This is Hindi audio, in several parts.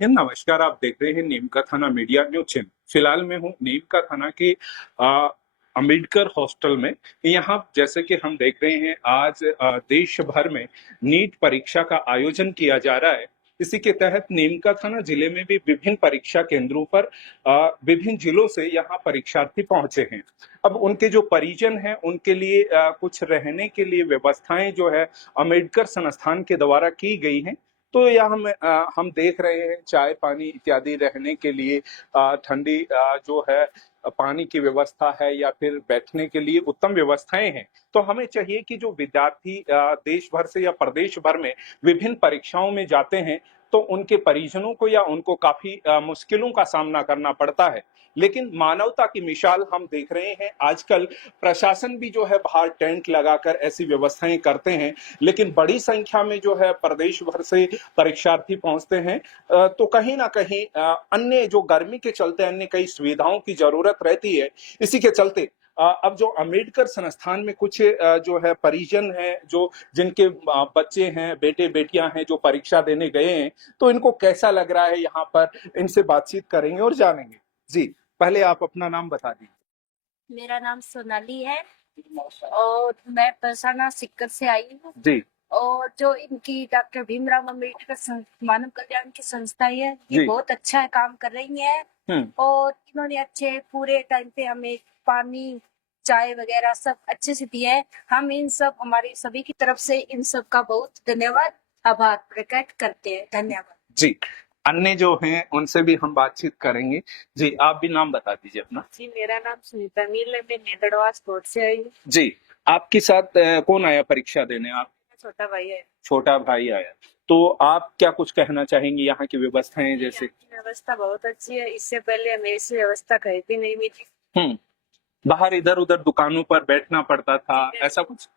नमस्कार। आप देख रहे हैं नीम का थाना मीडिया न्यूज चैनल। फिलहाल मैं हूँ नीम का थाना के अंबेडकर हॉस्टल में। यहाँ जैसे कि हम देख रहे हैं आज देश भर में नीट परीक्षा का आयोजन किया जा रहा है। इसी के तहत नीम का थाना जिले में भी विभिन्न परीक्षा केंद्रों पर विभिन्न जिलों से यहाँ परीक्षार्थी पहुंचे हैं। अब उनके जो परिजन हैं उनके लिए कुछ रहने के लिए व्यवस्थाएं जो है अंबेडकर संस्थान के द्वारा की गई हैं। तो यहाँ हम देख रहे हैं चाय पानी इत्यादि रहने के लिए ठंडी जो है पानी की व्यवस्था है या फिर बैठने के लिए उत्तम व्यवस्थाएं हैं। तो हमें चाहिए कि जो विद्यार्थी देश भर से या प्रदेश भर में विभिन्न परीक्षाओं में जाते हैं तो उनके परिजनों को या उनको काफी मुश्किलों का सामना करना पड़ता है। लेकिन मानवता की मिसाल हम देख रहे हैं आजकल प्रशासन भी जो है बाहर टेंट लगाकर ऐसी व्यवस्थाएं करते हैं। लेकिन बड़ी संख्या में जो है प्रदेश भर से परीक्षार्थी पहुंचते हैं तो कहीं ना कहीं अन्य जो गर्मी के चलते अन्य कई सुविधाओं की जरूरत रहती है। इसी के चलते अब जो अंबेडकर संस्थान में कुछ जो है परिजन हैं जो जिनके बच्चे हैं बेटे बेटियां हैं जो परीक्षा देने गए हैं, तो इनको कैसा लग रहा है यहाँ पर इनसे बातचीत करेंगे और जानेंगे। जी, पहले आप अपना नाम बता दीजिए। मेरा नाम सोनाली है और मैं परसाना सिक्कर से आई हूँ। जी और जो इनकी डॉक्टर भीमराव अम्बेडकर मानव कल्याण की संस्थाएं है, ये जी। बहुत अच्छा काम कर रही है और इन्होंने अच्छे पूरे टाइम पे हमें पानी चाय वगैरह सब अच्छे से दिया है। हम इन सब हमारी सभी की तरफ से इन सब का बहुत धन्यवाद आभार प्रकट करते हैं। धन्यवाद जी। अन्य जो हैं उनसे भी हम बातचीत करेंगे। जी, आप भी नाम बता दीजिए अपना। जी, मेरा नाम सुनीता मील है, मैं नेदड़वा स्पोर्ट से आई हूँ। जी, आपके साथ कौन आया परीक्षा देने? आप? छोटा भाई है। छोटा भाई आया। तो आप क्या कुछ कहना चाहेंगे यहाँ की व्यवस्थाएं जैसे? व्यवस्था बहुत अच्छी है, इससे पहले हमें ऐसी व्यवस्था कहीं भी नहीं मिली। बाहर इधर उधर दुकानों पर बैठना पड़ता था, ऐसा कुछ?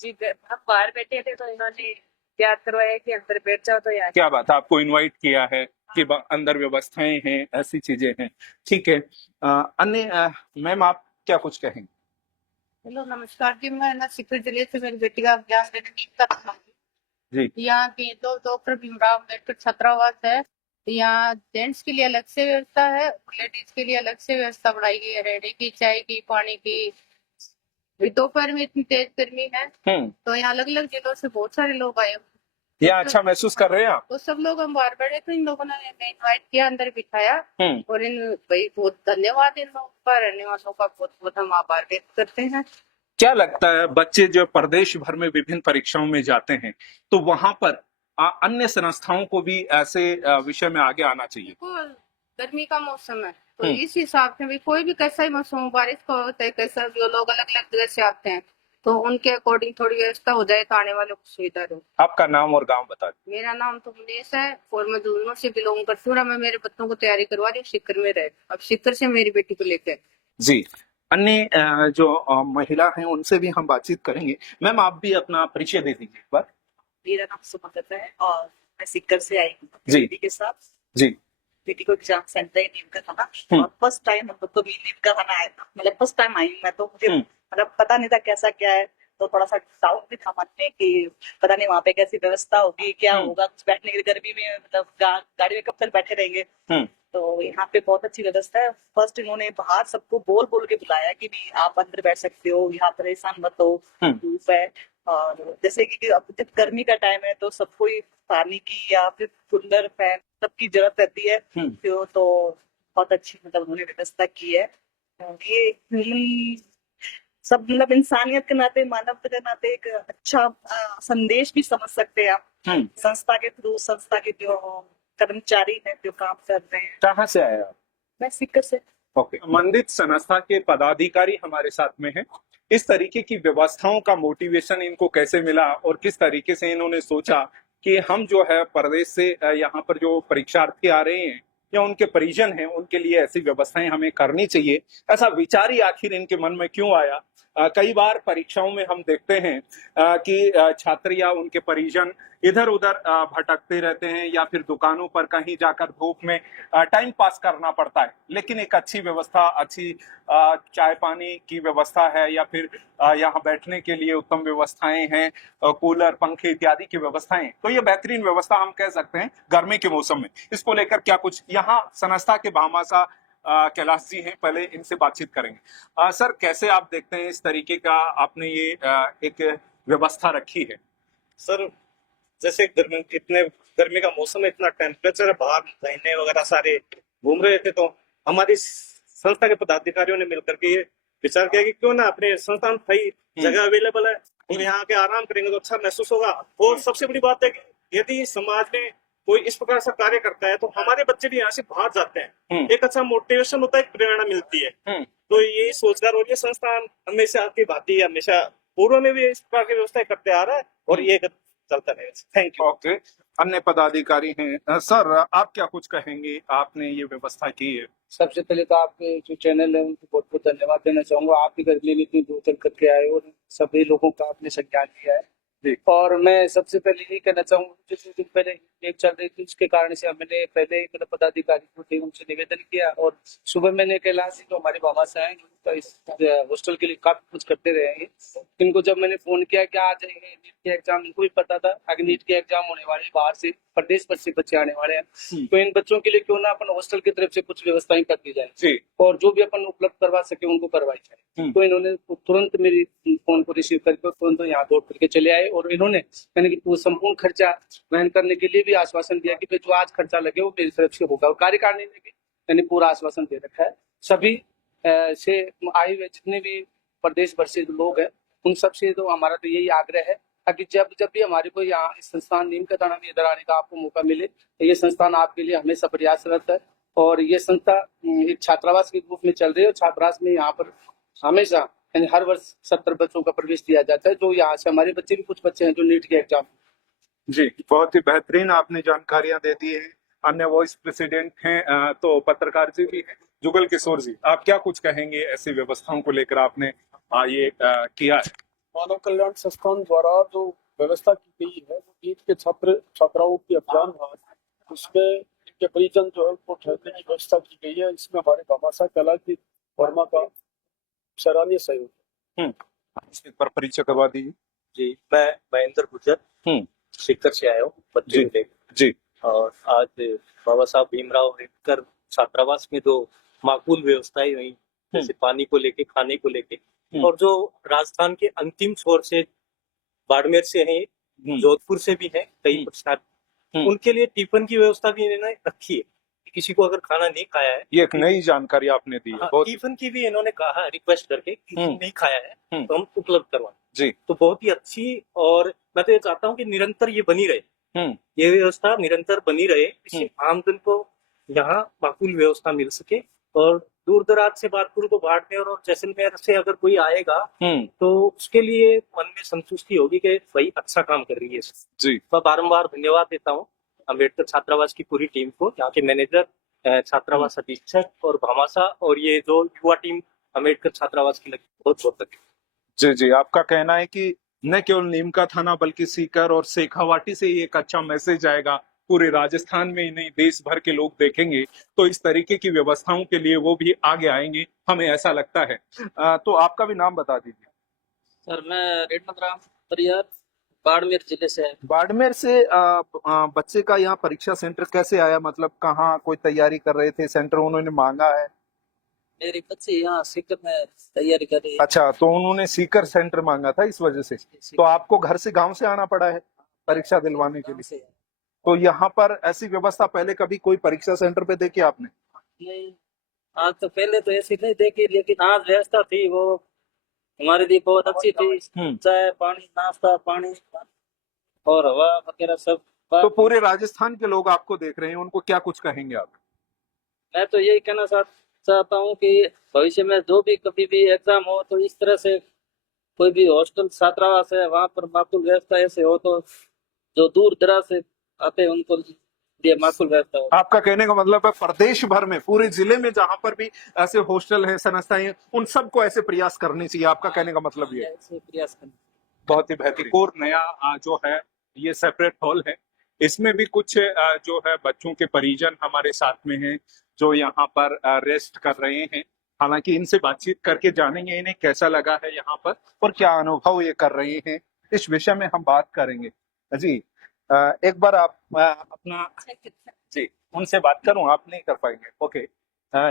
जी, हम बाहर बैठे थे तो इन्होंने याद करवाया कि अंदर बैठ जाओ। तो यार क्या बात है, आपको इनवाइट किया है कि अंदर व्यवस्थाएं हैं, ऐसी चीजें हैं। ठीक है। अन्य मैम आप क्या कुछ कहेंगे? हेलो नमस्कार जी, मैं ना सिक्कर जिले से मेरी बेटी का एग्जाम देने जी। यहाँ की तो डॉक्टर भीमराव अम्बेडकर छात्रावास है। यहाँ जेंट्स के लिए अलग से व्यवस्था है, लेडीज के लिए अलग से व्यवस्था बनाई गई है, रहने की, चाय की, पानी की। दोपहर में इतनी तेज गर्मी है तो यहाँ अलग अलग जिलों से बहुत सारे लोग आए। यहाँ अच्छा महसूस कर रहे हैं आप? तो सब लोग हम बाहर बैठे तो इन लोगों ने हमें इन्वाइट किया, अंदर बिठाया और इन भाई बहुत धन्यवाद इन लोगों का, रहने वालों का बहुत बहुत हम आभार व्यक्त करते हैं। क्या लगता है बच्चे जो प्रदेश भर में विभिन्न परीक्षाओं में जाते हैं तो वहां पर अन्य संस्थाओं को भी ऐसे विषय में आगे आना चाहिए? गर्मी का मौसम है तो इस हिसाब से भी कोई भी कैसा ही मौसम हो, बारिश का होता है कैसा, जो लोग अलग अलग जगह से आते हैं तो उनके अकॉर्डिंग थोड़ी व्यवस्था हो जाए तो आने वालों को सुविधा रहे। आपका नाम और गांव बता दीजिए। मेरा नाम तो मुनीस है और मैं दूर से बिलोंग करती हूँ। मैं मेरे बच्चों को तैयारी करवा रही हूँ सिक्कर में रहे, अब सिक्कर से मेरी बेटी को लेकर। जी, अन्य जो महिला हैं उनसे भी हम बातचीत करेंगे। मैम आप भी अपना परिचय दे दीजिए एक बार। मेरा नाम सुमन है और मैं सिक्कर से आई हूँ बेटी के साथ। जी, बेटी को एग्जाम सेंटर है नीम का थाना और फर्स्ट टाइम हम लोग को भी नीम का थाना आया था, मतलब फर्स्ट टाइम आई हूँ मैं तो मुझे मतलब पता नहीं था कैसा क्या है, तो थोड़ा सा डाउट भी था मन में कि पता नहीं वहाँ पे कैसी व्यवस्था होगी, क्या होगा, कुछ बैठने के लिए गर्मी में मतलब गाड़ी में कब तक बैठे रहेंगे। तो यहाँ पे बहुत अच्छी व्यवस्था है। फर्स्ट इन्होंने बाहर सबको बोल बोल के बुलाया कि भी आप अंदर बैठ सकते हो, यहाँ परेशान मत हो, धूप है। और जैसे कि अब जब गर्मी का टाइम है तो सबको पानी की या फिर कूलर फैन सबकी जरूरत रहती है, तो बहुत अच्छी मतलब उन्होंने व्यवस्था की है। ये सब मतलब इंसानियत के नाते, मानवता के नाते एक अच्छा संदेश भी समझ सकते हैं आप। संस्था के थ्रू, संस्था के जो कर्मचारी हैं जो काम कर रहे हैं। कहाँ से आए आप? मैं सिक्कर से। ओके। संबंधित संस्था के पदाधिकारी हमारे साथ में हैं। इस तरीके की व्यवस्थाओं का मोटिवेशन इनको कैसे मिला और किस तरीके से इन्होंने सोचा कि हम जो है प्रदेश से यहाँ पर जो परीक्षार्थी आ रहे हैं या उनके परिजन हैं उनके लिए ऐसी व्यवस्थाएं हमें करनी चाहिए। ऐसा विचार ही आखिर इनके मन में क्यों आया? कई बार परीक्षाओं में हम देखते हैं कि छात्र या उनके परिजन इधर उधर भटकते रहते हैं या फिर दुकानों पर कहीं जाकर धूप में टाइम पास करना पड़ता है। लेकिन एक अच्छी व्यवस्था, अच्छी चाय पानी की व्यवस्था है या फिर यहाँ बैठने के लिए उत्तम व्यवस्थाएं हैं, कूलर पंखे इत्यादि की व्यवस्थाएं, तो ये बेहतरीन व्यवस्था हम कह सकते हैं गर्मी के मौसम में। इसको लेकर क्या कुछ यहाँ संस्था के भामाशाह कैलाश जी हैं, पहले इनसे बातचीत करेंगे। सर, कैसे आप देखते हैं इस तरीके का आपने ये एक व्यवस्था रखी है? सर, जैसे गर्मी का मौसम है, इतना टेम्परेचर है, बाहर महीने वगैरह सारे घूम रहे थे, तो हमारी संस्था के पदाधिकारियों ने मिलकर के ये विचार किया कि क्यों ना अपने संस्थान कई जगह अवेलेबल है और यहाँ के आराम करेंगे तो अच्छा महसूस होगा। और सबसे बड़ी बात है कि यदि समाज में कोई इस प्रकार से कार्य करता है तो हमारे बच्चे भी यहाँ से बाहर जाते हैं, एक अच्छा मोटिवेशन होता है, एक प्रेरणा मिलती है। तो यही सोचकर और ये संस्थान हमेशा आपकी भांति हमेशा पूर्व में भी इस प्रकार की व्यवस्था करते आ रहा है और ये चलता रहेगा। Thank you. ओके, अन्य पदाधिकारी हैं। सर, आप क्या कुछ कहेंगे? आपने ये व्यवस्था की है। सबसे पहले तो आपके जो चैनल है उनको बहुत बहुत धन्यवाद देना चाहूंगा। आपके घर के लिए इतनी दूर चल करके आए और सभी लोगों का आपने संज्ञान लिया है। और मैं सबसे पहले यही कहना चाहूंगा, जिस दिन पहले एक चल रही थी उसके कारण से हमने पहले मतलब पदाधिकारी को थे उनसे निवेदन किया और सुबह मैंने कैलाश जी जो हमारे भामाशाह हैं तो इस हॉस्टल के लिए काफी कुछ करते रहे हैं। इनको जब मैंने फोन किया कि आ जाएंगे नीट के एग्जाम, इनको भी पता था आगे नीट के एग्जाम होने वाले, बाहर से प्रदेश भर से बच्चे आने वाले हैं, तो इन बच्चों के लिए क्यों ना अपन हॉस्टल की तरफ से कुछ व्यवस्थाएं कर दी जाए और जो भी अपन उपलब्ध करवा सके उनको करवाई जाए। तो इन्होंने तुरंत मेरी फोन को रिसीव करके तुरंत यहाँ दौड़ करके चले आए और इन्होंने यानी कि वो संपूर्ण खर्चा वहन करने के लिए भी आश्वासन दिया कि जो आज खर्चा लगे वो मेरी तरफ से होगा। कार्यकारिणी ने भी यानी पूरा आश्वासन दे रखा है। सभी से आए हुए जितने भी प्रदेश भर से लोग हैं उन सब से तो हमारा तो यही आग्रह है ताकि जब भी हमारे को यहाँ इस संस्थान नीम का दाना में इधर आने का आपको मौका मिले तो ये संस्थान आपके लिए हमेशा प्रयासरत है। और ये संस्था एक छात्रावास के रूप में चल रही है और छात्रावास में यहाँ पर हमेशा यानी हर वर्ष 70 बच्चों का प्रवेश दिया जाता है, जो यहाँ से हमारे बच्चे भी कुछ बच्चे हैं जो नीट के एग्जाम। जी, बहुत ही बेहतरीन आपने जानकारियां दे दी है। अन्य वाइस प्रेसिडेंट हैं तो पत्रकार जी भी हैं। जुगल किशोर जी, आप क्या कुछ कहेंगे ऐसी व्यवस्थाओं को लेकर? आपने ये किया है। मानव कल्याण संस्थान द्वारा जो व्यवस्था की गई है वो नीट के छात्राओं के अभियान है, उसमें इनके परिजन जो है उनको ठहरने की व्यवस्था की गई है। इसमें हमारे भामाशाह कैलाश जी वर्मा का सराहनीय सहयोग। इस पर परिचय करवा दीजिए। जी, मैं महेंद्र गुर्जर सीकर से आया हूँ बच्चे जी। और आज बाबा साहब भीमराव अम्बेडकर छात्रावास में जो माकूल व्यवस्थाएं हुई, जैसे पानी को लेके, खाने को लेके, और जो राजस्थान के अंतिम छोर से बाड़मेर से हैं, जोधपुर से भी हैं कई छात्र, उनके लिए टिफिन की व्यवस्था भी इन्होंने रखी है। किसी को अगर खाना नहीं खाया है, ये एक नई जानकारी आपने दी है। टिफिन की भी इन्होंने कहा रिक्वेस्ट करके कि नहीं खाया है तो हम उपलब्ध करवाएं। जी, तो बहुत ही अच्छी, और मैं तो ये चाहता हूँ कि निरंतर ये बनी रहे, ये व्यवस्था निरंतर बनी रहे, इससे आमजन को यहाँ माकूल व्यवस्था मिल सके। और दूर दराज से बात करूँ तो बाड़मेर और जैसलमेर से अगर कोई आएगा तो उसके लिए मन में संतुष्टि होगी कि भाई अच्छा काम कर रही है। जी, मैं बारंबार धन्यवाद देता हूँ अम्बेडकर छात्रावास की पूरी टीम को, यहाँ के मैनेजर, छात्रावास अधीक्षक और भामाशाह, और ये जो युवा टीम अम्बेडकर छात्रावास की लगी, बहुत बहुत धन्यवाद। जी। आपका कहना है कि न केवल नीम का थाना बल्कि सीकर और शेखावाटी से एक अच्छा मैसेज आएगा, पूरे राजस्थान में ही नहीं देश भर के लोग देखेंगे तो इस तरीके की व्यवस्थाओं के लिए वो भी आगे आएंगे, हमें ऐसा लगता है। तो आपका भी नाम बता दीजिए। सर, मैं रेडमत राम परियार बाड़मेर जिले से है। बाड़मेर से बच्चे का यहाँ परीक्षा सेंटर कैसे आया? मतलब कहाँ कोई तैयारी कर रहे थे, सेंटर उन्होंने मांगा है? मेरे बच्चे यहाँ सीकर में तैयारी कर रही है। अच्छा, तो उन्होंने सीकर सेंटर मांगा था, इस वजह से तो आपको घर से गांव से आना पड़ा है परीक्षा दिलवाने के लिए। तो यहाँ पर ऐसी व्यवस्था पहले कभी कोई परीक्षा सेंटर पे देखी आपने? नहीं, आज तो पहले तो ऐसी नहीं देखी, लेकिन आज व्यवस्था थी वो हमारे लिए बहुत अच्छी थी। चाय पानी, नाश्ता पानी और हवा वगैरह सब। तो पूरे राजस्थान के लोग आपको देख रहे हैं, उनको क्या कुछ कहेंगे आप? मैं तो यही कहना चाहता हूँ कि भविष्य में जो भी कभी भी एग्जाम हो तो इस तरह से कोई भी हॉस्टल छात्रावास है वहाँ पर माकूल व्यवस्था ऐसे हो तो जो दूर दराज से आते हैं उनको लिए माकूल व्यवस्था हो। आपका कहने का मतलब है प्रदेश भर में, पूरे जिले में जहाँ पर भी ऐसे हॉस्टल है, संस्थाएं, उन सबको ऐसे प्रयास करने चाहिए, आपका कहने का मतलब ये है? ऐसे प्रयास करना बहुत ही बेहतरीन। और नया जो है ये सेपरेट हॉल है। इसमें भी कुछ जो है बच्चों के परिजन हमारे साथ में हैं जो यहाँ पर रेस्ट कर रहे हैं। हालांकि इनसे बातचीत करके जानेंगे इन्हें कैसा लगा है यहाँ पर और क्या अनुभव ये कर रहे हैं, इस विषय में हम बात करेंगे। जी एक बार आप अपना जी उनसे बात करूं, आप नहीं कर पाएंगे, ओके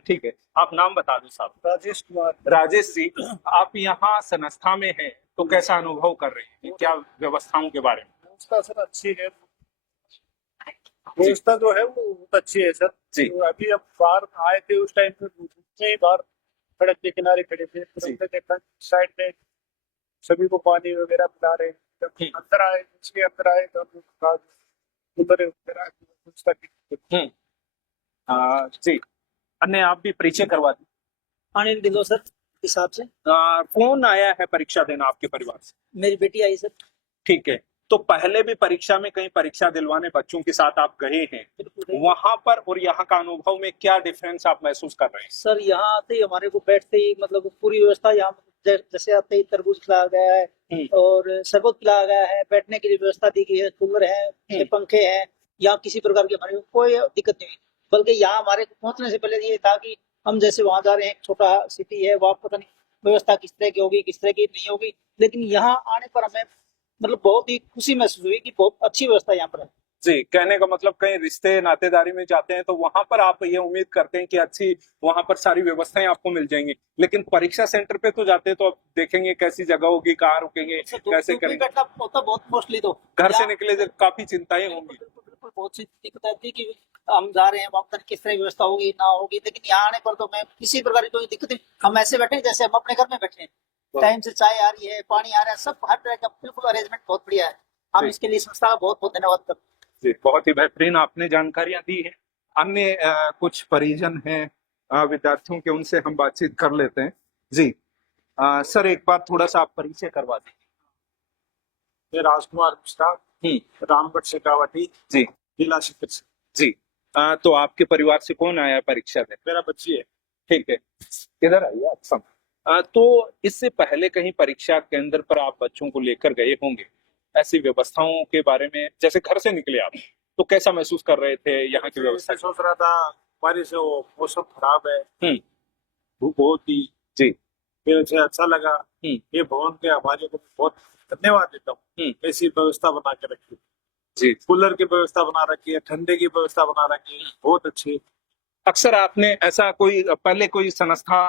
ठीक है, आप नाम बता दो साहब। राजेश कुमार। राजेश जी, आप यहाँ संस्था में हैं तो कैसा अनुभव कर रहे हैं, क्या व्यवस्थाओं के बारे में? व्यवस्था सर अच्छी है, व्यवस्था जो है वो बहुत अच्छी है सर जी। तो अभी अब बाहर आए थे उस टाइम पे ही बाहर सड़क के किनारे खड़े थे, तो जी। हमने देखा साइड में सभी को पानी वगैरह पिला रहे हैं। जब अंदर आए, इसके अंदर आए तो उधर व्यवस्था की। जी, अन्य आप भी परिचय करवा दें। अनिल ढिल्लो सर हिसाब से। कौन आया है परीक्षा देना आपके परिवार से? मेरी बेटी आई सर। ठीक है, तो पहले भी परीक्षा में कहीं परीक्षा दिलवाने बच्चों के साथ आप गए हैं, वहां पर और यहाँ का अनुभव में क्या डिफरेंस आप महसूस कर रहे हैं? सर यहाँ आते ही हमारे को बैठते ही मतलब पूरी व्यवस्था यहाँ जैसे आते ही तरबूज खिलाया गया है और शरबत पिलाया गया है, बैठने के लिए व्यवस्था दी गई है, कूलर है, पंखे हैं, यहाँ किसी प्रकार की हमारे को कोई दिक्कत नहीं हुई। बल्कि यहाँ हमारे को पहुंचने से पहले ये था कि हम जैसे वहां जा रहे हैं, एक छोटा सिटी है, वहां पता नहीं व्यवस्था किस तरह की होगी, किस तरह की नहीं होगी, लेकिन यहाँ आने पर हमें मतलब बहुत ही खुशी महसूस हुई कि बहुत अच्छी व्यवस्था यहाँ पर है। जी, कहने का मतलब कहीं रिश्ते नातेदारी में जाते हैं तो वहां पर आप ये उम्मीद करते हैं कि अच्छी वहां पर सारी व्यवस्थाएं आपको मिल जाएंगी, लेकिन परीक्षा सेंटर पे तो जाते हैं तो आप देखेंगे कैसी जगह होगी, कहाँ रुकेंगे, कैसे करेंगे, होता बहुत मोस्टली तो घर से निकले जब काफी चिंताएं होंगी। बिल्कुल बहुत सी दिक्कत आती कि हम जा रहे हैं वहाँ पर किस तरह की व्यवस्था होगी ना होगी, लेकिन यहाँ आने पर तो मैं किसी प्रकार की कोई दिक्कत नहीं, हम ऐसे बैठे हैं जैसे हम अपने घर में बैठे हैं, टाइम से चाय आ रही है, पानी आ रहा है, सब हर तरह का बिल्कुल अरेंजमेंट बहुत बढ़िया है। हम इसके लिए संस्था का बहुत बहुत धन्यवाद करते हैं। जी, बहुत ही बेहतरीन आपने जानकारियां दी है। अन्य कुछ परिजन हैं विद्यार्थियों के, उनसे हम बातचीत कर लेते हैं। जी सर, एक बार थोड़ा सा आप परिचय करवा दीजिए। मैं राजकुमार मिश्रा, रामगढ़ शेखावटी जी जिला शिक्षक। जी तो आपके परिवार से कौन आया परीक्षा देने? मेरा बच्ची है। ठीक है, इधर आइए आप सब। तो इससे पहले कहीं परीक्षा केंद्र पर आप बच्चों को लेकर गए होंगे, ऐसी व्यवस्थाओं के बारे में, जैसे घर से निकले आप तो कैसा महसूस कर रहे थे यहाँ की व्यवस्था? सोच रहा था बारिश से वो मौसम खराब है, धूप बहुत ही जी, फिर मुझे अच्छा लगा। ये भवन के हमारे को बहुत धन्यवाद देता हूँ, ऐसी व्यवस्था बना के रखी जी, कूलर की व्यवस्था बना रखी है, ठंडे की व्यवस्था बना रखी है, बहुत अच्छी। अक्सर आपने ऐसा कोई पहले कोई संस्था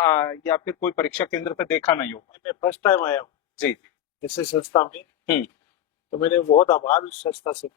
या फिर कोई परीक्षा केंद्र पे देखा नहीं होगा? मैं फर्स्ट टाइम आया हूँ जी, इस संस्था में, तो मैंने बहुत आभार इस संस्था से।